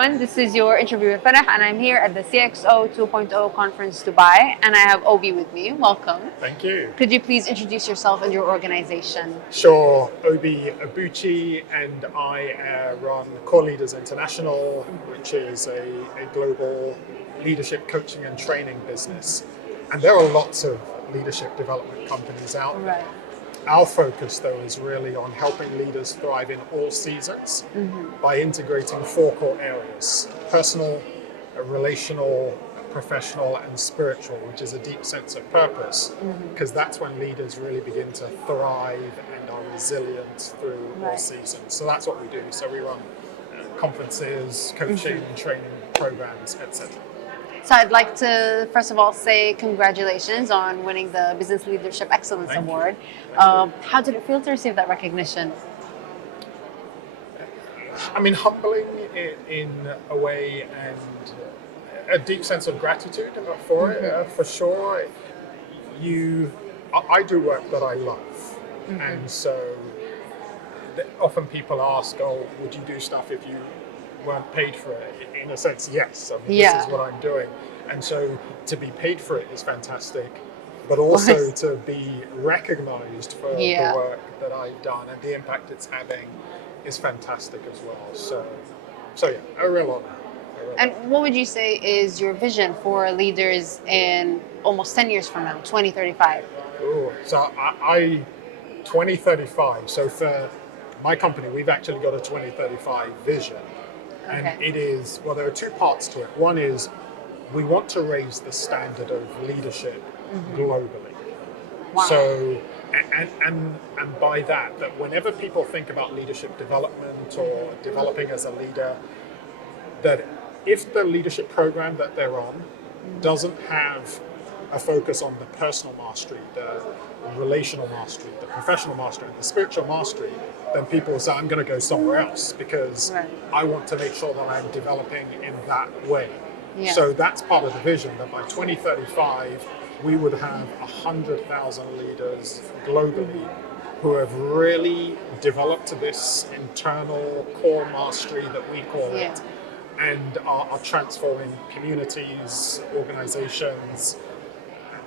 everyone. This is your interview with Farah, and I'm here at the CXO 2.0 conference Dubai, and I have Obi with me. Welcome. Thank you. Could you please introduce yourself and your organization? Sure. Obi Abuchi, and I run Core Leaders International, which is a global leadership coaching and training business. And there are lots of leadership development companies out there. Right. Our focus, though, is really on helping leaders thrive in all seasons by integrating four core areas: personal, relational, professional, and spiritual, which is a deep sense of purpose, because that's when leaders really begin to thrive and are resilient through all seasons. So that's what we do. So we run conferences, coaching, training programs, etc. So I'd like to, first of all, say congratulations on winning the Business Leadership Excellence Award. How did it feel to receive that recognition? I mean, humbling in a way, and a deep sense of gratitude for it, for sure. I do work that I love, and so often people ask, "Oh, would you do stuff if you weren't paid for it?" In a sense, yes. I mean, this is what I'm doing, and so to be paid for it is fantastic, but also to be recognized for the work that I've done and the impact it's having is fantastic as well. So yeah, a real honor. And what would you say is your vision for leaders in almost 10 years from now, 2035? Ooh, so I 2035. So for my company, we've actually got a 2035 vision. And it is, well, there are two parts to it. One is we want to raise the standard of leadership globally. Wow. So, and by that whenever people think about leadership development or developing as a leader, that if the leadership program that they're on doesn't have a focus on the personal mastery, the relational mastery, the professional mastery, and the spiritual mastery, then people will say, I'm going to go somewhere else because I want to make sure that I'm developing in that way. Yeah. So that's part of the vision, that by 2035, we would have 100,000 leaders globally who have really developed this internal core mastery that we call it, and are transforming communities, organizations,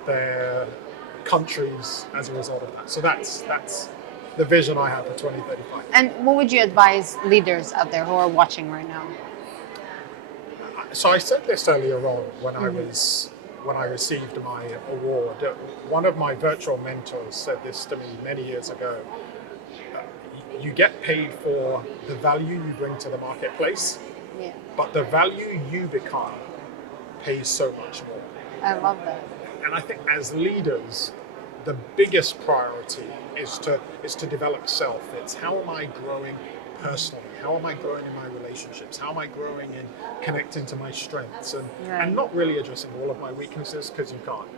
their countries as a result of that. So that's the vision I have for 2035. And what would you advise leaders out there who are watching right now? So I said this earlier on when I received my award. One of my virtual mentors said this to me many years ago. You get paid for the value you bring to the marketplace, but the value you become pays so much more. I love that. And I think as leaders, the biggest priority is to develop self. It's how am I growing personally? How am I growing in my relationships? How am I growing in connecting to my strengths? And not really addressing all of my weaknesses, because you can't.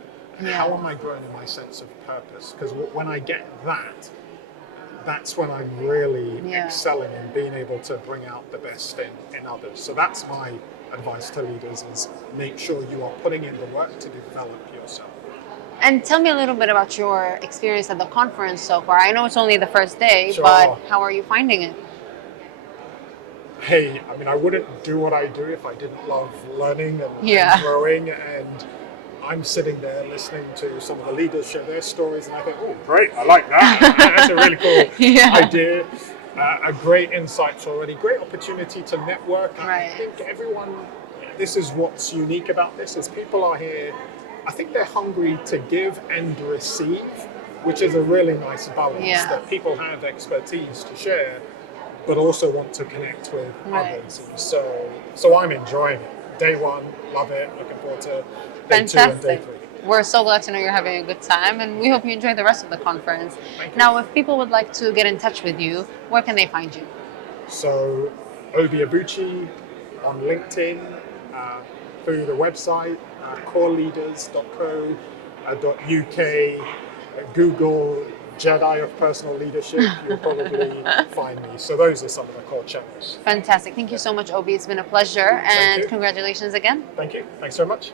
How am I growing in my sense of purpose? Because when I get that, that's when I'm really excelling and being able to bring out the best in others. So that's my advice to leaders, is make sure you are putting in the work to develop yourself. And tell me a little bit about your experience at the conference so far. I know it's only the first day, but how are you finding it? Hey, I mean, I wouldn't do what I do if I didn't love learning and growing. And I'm sitting there listening to some of the leaders share their stories, and I think, oh, great, I like that. That's a really cool idea. A great insights already, great opportunity to network. I think everyone, this is what's unique about this, is people are here, I think they're hungry to give and receive, which is a really nice balance, that people have expertise to share, but also want to connect with others. And so I'm enjoying it. Day one, love it, looking forward to day two and day three. We're so glad to know you're having a good time, and we hope you enjoy the rest of the conference. Now, if people would like to get in touch with you, where can they find you? So, Obi Abuchi on LinkedIn, through the website, coreleaders.co.uk, Google Jedi of Personal Leadership, you'll probably find me. So those are some of the core channels. Fantastic. Thank you so much, Obi. It's been a pleasure, and congratulations again. Thank you. Thanks very much.